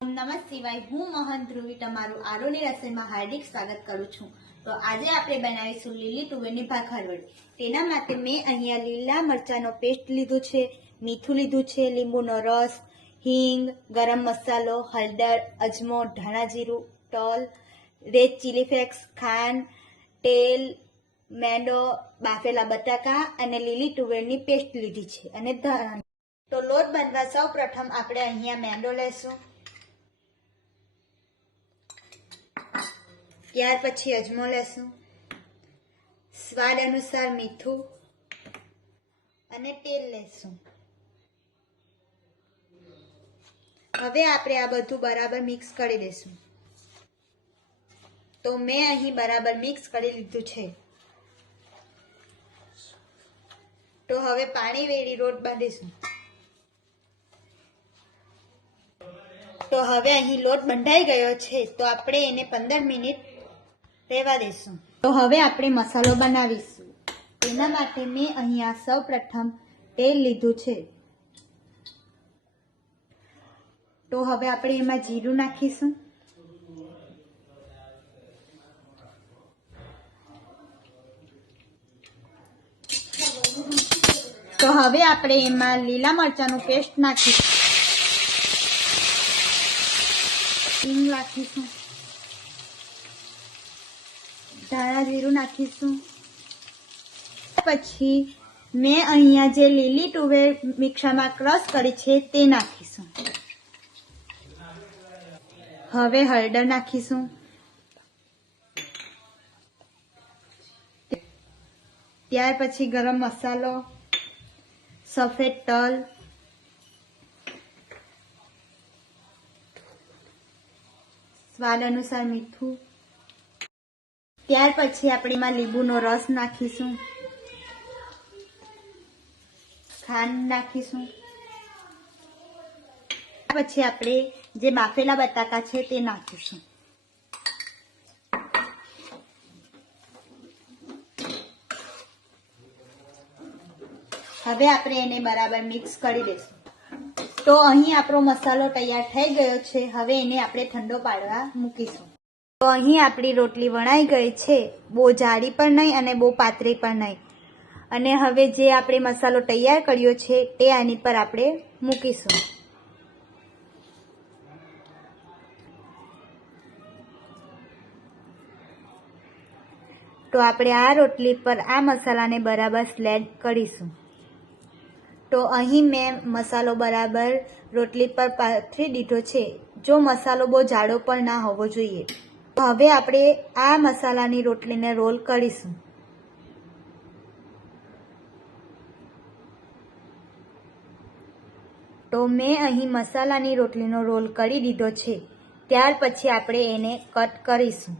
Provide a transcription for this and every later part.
ઓમ નમઃ હું મહંત ધ્રુવી, તમારું આરોની રસોઈમાં હાર્દિક સ્વાગત કરું છું. તો આજે આપણે બનાવીશું લીલી તુવેરની ભાખરવડી તેના માટે મેં અહીંયા લીલા મરચાંનો પેસ્ટ લીધું છે, મીઠું લીધું છે, લીંબુનો રસ, હિંગ, ગરમ મસાલો, હળદર, અજમો, ધાણા જીરું, ટોલ, રેડ ચીલી ફ્લેક્સ, ખાંડ, તેલ, મેંદો, બાફેલા બટાકા અને લીલી તુવેરની પેસ્ટ લીધી છે. અને તો લોટ બાંધવા સૌ પ્રથમ આપણે અહીંયા મેંદો લેશું. ત્યાર પછી અજમો લેશું. સ્વાદ અનુસાર મીઠું અને તેલ લેશું. હવે આપણે આ બધું બરાબર મિક્સ કરી દઈશું. તો મેં અહીં બરાબર મિક્સ કરી લીધું છે. તો હવે પાણી વેડી રોટ બાંધીશું. તો હવે અહીં લોટ બંધાઈ ગયો છે. તો આપણે એને પંદર મિનિટ રહેવા દઈશું તો હવે આપણે મસાલો બનાવીશું. તેના માટે મેં અહીંયા સૌ પ્રથમ તેલ લીધું છે. તો હવે આપણે એમાં જીરું નાખીશું. તો હવે આપણે એમાં લીલા મરચાંનું પેસ્ટ નાખીશું. હિંગ નાખીશું. ધાણા જીરું નાખીશું. પછી મેં અહીંયા જે લીલી તુવેર મિક્સરમાં ક્રશ કરી છે તે નાખીશું. હવે હળદર નાખીશું. ત્યાર પછી ગરમ મસાલો, સફેદ તલ, સ્વાદ અનુસાર મીઠું ત્યાર પછી આપણે એમાં લીંબુનો રસ નાખીશું. ખાંડ નાખીશું. પછી આપણે જે બાફેલા બટાકા છે તે નાખીશું. હવે આપણે એને બરાબર મિક્સ કરી દઈશું. તો અહીં આપણો મસાલો તૈયાર થઈ ગયો છે. હવે એને આપણે ઠંડો પાડવા મૂકીશું. તો અહીં આપણી રોટલી વણાઈ ગઈ છે. બહુ જાડી પણ નહીં અને બહુ પાતળી પણ નહીં. અને હવે જે આપણે મસાલો તૈયાર કર્યો છે તે આની પર આપણે મૂકીશું. તો આપણે આ રોટલી પર આ મસાલાને બરાબર સ્લેડ કરીશું. તો અહીં મેં મસાલો બરાબર રોટલી પર પાથરી દીધો છે. જો મસાલો બહુ જાડો પણ ના હોવો જોઈએ. હવે આપણે આ મસાલાની રોટલીને રોલ કરીશું. તો મેં અહીં મસાલાની રોટલીનો રોલ કરી દીધો છે. ત્યાર પછી આપણે એને કટ કરીશું.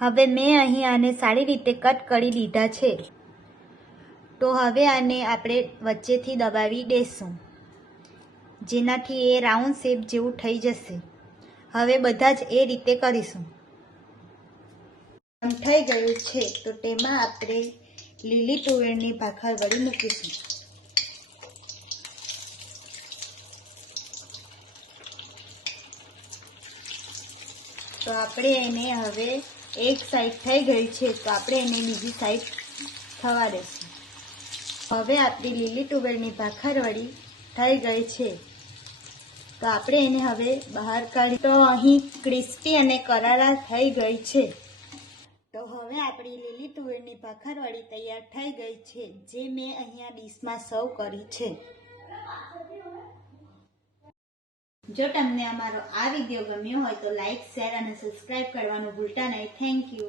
હવે મેં અહીં આને સારી રીતે કટ કરી લીધા છે. તો હવે આને આપણે વચ્ચેથી દબાવી દેશું. જેનાથી એ રાઉન્ડ શેપ જેવું થઈ જશે. હવે બધા જ એ રીતે કરીશું. આમ થઈ ગયું છે, તો તેમાં આપણે લીલી તુવેરની ભાખર વળી મૂકીશું. તો આપણે એને હવે એક સાઈડ થઈ ગઈ છે, તો આપણે એને બીજી સાઈડ થવા દઈશું. હવે આપણી લીલી તુવેરની ભાખરવડી થઈ ગઈ છે. તો આપણે એને હવે બહાર કાઢી તો અહીં ક્રિસ્પી અને કરારા થઈ ગઈ છે. તો હવે આપણી લીલી તુવેરની ભાખરવડી તૈયાર થઈ ગઈ છે, જે મેં અહીંયા ડીશમાં સર્વ કરી છે. જો તમને અમારો આ વીડિયો ગમ્યો હોય તો લાઇક શેર અને સબસ્ક્રાઇબ કરવાનું ભૂલતા નહીં. Thank you